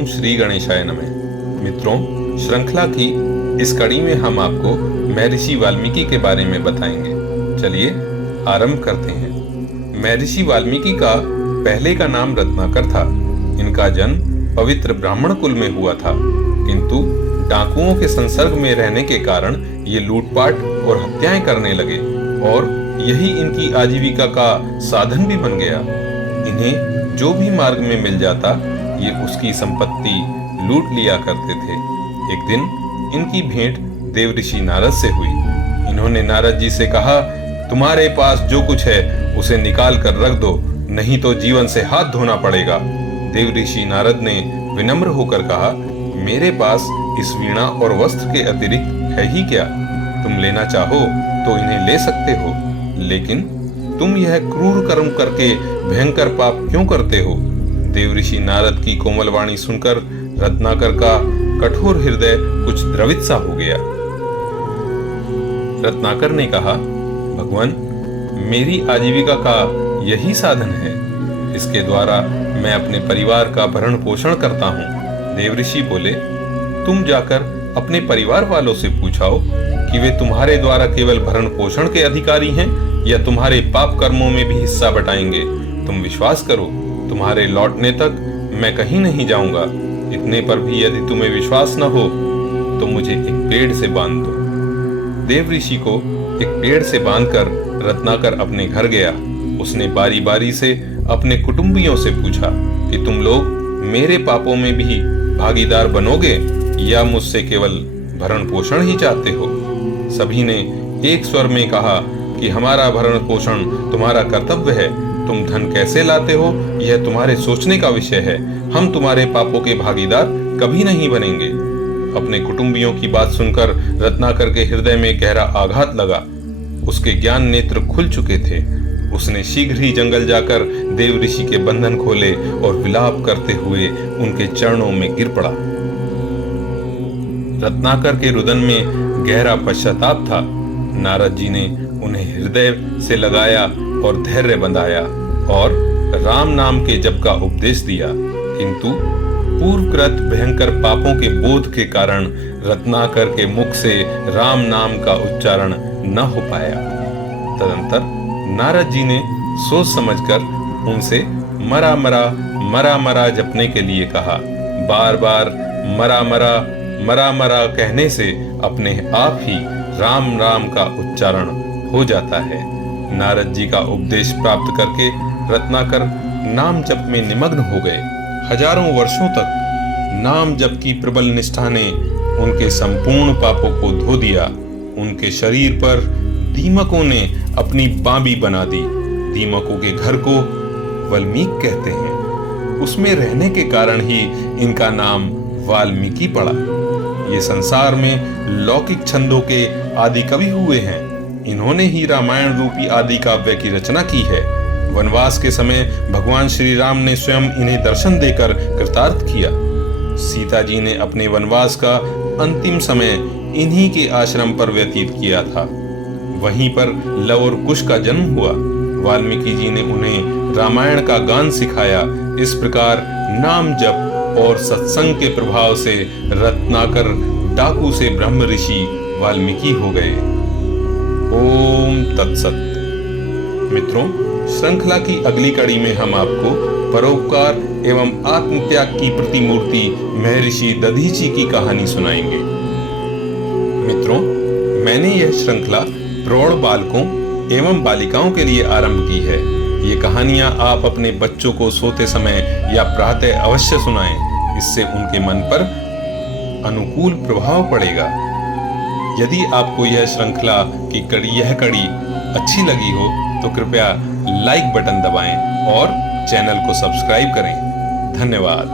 ओम श्री गणेशाय नमः। मित्रों, श्रृंखला की इस कड़ी में हम आपको महर्षि वाल्मीकि के बारे में बताएंगे। चलिए आरंभ करते हैं। महर्षि वाल्मीकि का पहले का नाम रत्नाकर था। इनका जन्म पवित्र ब्राह्मण कुल में हुआ था, किंतु डाकुओं के संसर्ग में रहने के कारण ये लूटपाट और हत्याएं करने लगे और यही इनकी आजीविका का साधन भी बन गया। इन्हें जो भी मार्ग में मिल जाता ये उसकी संपत्ति लूट लिया करते थे। एक दिन इनकी भेंट देवऋषि नारद से हुई। इन्होंने नारद जी से कहा, तुम्हारे पास जो कुछ है उसे निकाल कर रख दो, नहीं तो जीवन से हाथ धोना पड़ेगा। देवऋषि नारद ने विनम्र होकर कहा, मेरे पास इस वीणा और वस्त्र के अतिरिक्त है ही क्या? तुम लेना चाहो तो इन्हें ले सकते हो, लेकिन तुम यह क्रूर कर्म करके भयंकर पाप क्यों करते हो? देवऋषि नारद की कोमल वाणी सुनकर रत्नाकर का कठोर हृदय कुछ द्रवित सा हो गया। रत्नाकर ने कहा, भगवान, मेरी आजीविका का यही साधन है। इसके द्वारा मैं अपने परिवार का भरण पोषण करता हूँ। देवऋषि बोले, तुम जाकर अपने परिवार वालों से पूछाओ कि वे तुम्हारे द्वारा केवल भरण पोषण के अधिकारी हैं या तुम्हारे पाप कर्मों में भी हिस्सा बटाएंगे। तुम विश्वास करो, तुम्हारे लौटने तक मैं कहीं नहीं जाऊंगा। इतने पर भी यदि तुम्हें विश्वास न हो तो मुझे एक पेड़ से बांध दो। देवऋषि को एक पेड़ से बांधकर रत्नाकर अपने घर गया। उसने बारी बारी से अपने कुटुंबियों से पूछा कि तुम लोग मेरे पापों में भी भागीदार बनोगे या मुझसे केवल भरण पोषण ही चाहते हो? सभी ने एक स्वर में कहा कि हमारा भरण पोषण तुम्हारा कर्तव्य है। तुम धन कैसे लाते हो यह तुम्हारे सोचने का विषय है। हम तुम्हारे पापों के भागीदार कभी नहीं बनेंगे। अपने कुटुंबियों की बात सुनकर रत्नाकर के हृदय में गहरा आघात लगा। उसके ज्ञान नेत्र खुल चुके थे। उसने शीघ्र ही जंगल जाकर देवऋषि के बंधन खोले और विलाप करते हुए उनके चरणों में गिर पड़ा। रत्नाकर के रुदन में गहरा पश्चाताप था। नारद जी ने उन्हें हृदय से लगाया और धैर्य बंधाया और राम नाम के जप का उपदेश दिया, किंतु पूर्वकृत भयंकर पापों के बोध के कारण रत्नाकर के मुख से राम नाम का उच्चारण न हो पाया। तदंतर नारद जी ने सोच समझकर उनसे मरा मरा मरा मरा जपने के लिए कहा। बार बार मरा मरा मरा मरा कहने से अपने आप ही राम राम का उच्चारण हो जाता है। नारद जी का उपदेश प्राप्त करके रत्नाकर नाम जप में निमग्न हो गए। हजारों वर्षों तक नाम जप की प्रबल निष्ठा ने उनके संपूर्ण पापों को धो दिया। उनके शरीर पर दीमकों ने अपनी बांबी बना दी। दीमकों के घर को वाल्मीकि कहते हैं। उसमें रहने के कारण ही इनका नाम वाल्मीकि पड़ा। ये संसार में लौकिक छंदों के आदि कवि हुए हैं। इन्होंने ही रामायण रूपी आदि काव्य की रचना की है। वनवास के समय भगवान श्री राम ने स्वयं इन्हें दर्शन देकर कृतार्थ किया। सीता जी ने अपने वनवास का अंतिम समय इन्हीं के आश्रम पर व्यतीत किया था। वहीं पर लव और कुश का जन्म हुआ। वाल्मीकि जी ने उन्हें रामायण का गान सिखाया। इस प्रकार नाम जप और सत्संग के प्रभाव से रत्नाकर डाकू से ब्रह्म ऋषि वाल्मीकि हो गए। ओम तत्सत। मित्रों, श्रृंखला की अगली कड़ी में हम आपको परोपकार एवं आत्मत्याग की प्रतिमूर्ति महर्षि दधीचि की कहानी सुनाएंगे। मित्रों, मैंने यह श्रृंखला प्रौढ़ बालकों एवं बालिकाओं के लिए आरंभ की है। ये कहानियां आप अपने बच्चों को सोते समय या प्रातः अवश्य सुनाएं। इससे उनके मन पर अनुकूल प्रभाव पड़ेगा। यदि आपको यह श्रृंखला की यह कड़ी अच्छी लगी हो तो कृपया लाइक बटन दबाएं और चैनल को सब्सक्राइब करें। धन्यवाद।